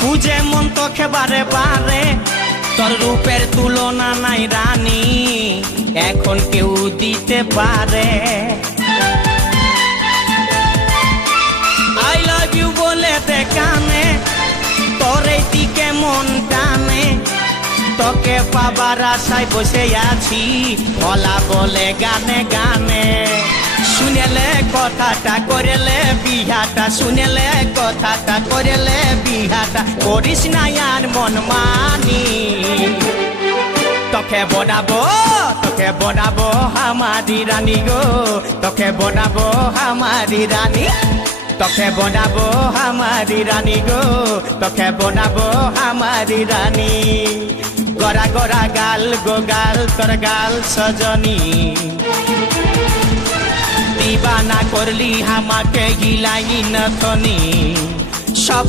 খুঁজে মন তোকে বারে বারে, তোর রূপের তুলনা নাই রানী, এখন কেউ দিতে পারে। আই লাভ ইউ বলে দে কানে, তোর এই দিকে মন টানে, তোকে পাবার আশায় বসে আছি, বলা বলে গানে গানে। শুনেলে কথাটা করেলে বিহাটা, শুনেলে কথাটা করেলে বিহাটা, করিস না আর মন মানি। তোকে বনাবো আমারি রানী গো, তোকে বনাবো আমারি রানী, তোকে বনাবো আমারি রানী গো, তোকে বনাবো আমারি রানী। গড়া গড়া গাল গো গাল, তোর গাল সজনী, দিবানা করলি আমাকে গিলাই নথনি সব।